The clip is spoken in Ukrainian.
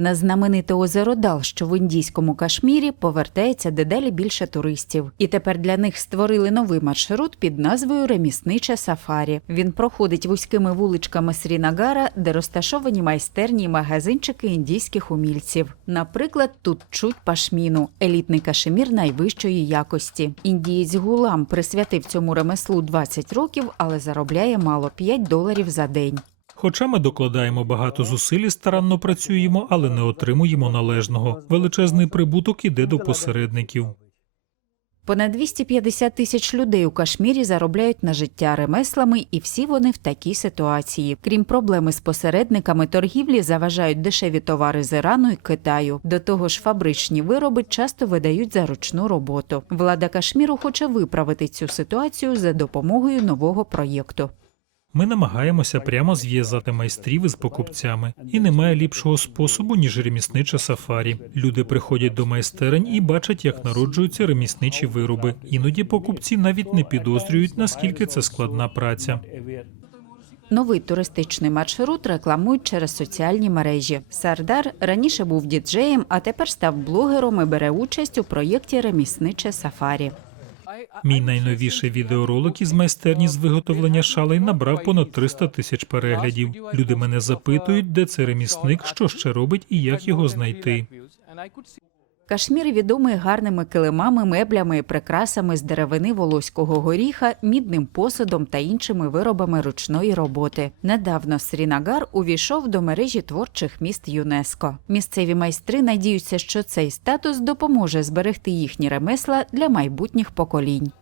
На знамените озеро Дал, що в індійському Кашмірі, повертається дедалі більше туристів. І тепер для них створили новий маршрут під назвою Ремісниче Сафарі. Він проходить вузькими вуличками Срінагара, де розташовані майстерні й магазинчики індійських умільців. Наприклад, тут чуть пашміну, елітний кашемір найвищої якості. Індієць Гулам присвятив цьому ремеслу 20 років, але заробляє мало 5 доларів за день. Хоча ми докладаємо багато зусиль старанно працюємо, але не отримуємо належного. Величезний прибуток іде до посередників. Понад 250 тисяч людей у Кашмірі заробляють на життя ремеслами, і всі вони в такій ситуації. Крім проблеми з посередниками торгівлі, заважають дешеві товари з Ірану і Китаю. До того ж, фабричні вироби часто видають за ручну роботу. Влада Кашміру хоче виправити цю ситуацію за допомогою нового проєкту. Ми намагаємося прямо зв'язати майстрів із покупцями, і немає ліпшого способу, ніж ремісниче сафарі. Люди приходять до майстерень і бачать, як народжуються ремісничі вироби. Іноді покупці навіть не підозрюють, наскільки це складна праця. Новий туристичний маршрут рекламують через соціальні мережі. Сардар раніше був діджеєм, а тепер став блогером і бере участь у проєкті Ремісниче Сафарі. Мій найновіший відеоролик із майстерні з виготовлення шалей набрав понад 300 тисяч переглядів. Люди мене запитують, де це ремісник, що ще робить і як його знайти. Кашмір відомий гарними килимами, меблями і прикрасами з деревини волоського горіха, мідним посудом та іншими виробами ручної роботи. Недавно Срінагар увійшов до мережі творчих міст ЮНЕСКО. Місцеві майстри надіються, що цей статус допоможе зберегти їхні ремесла для майбутніх поколінь.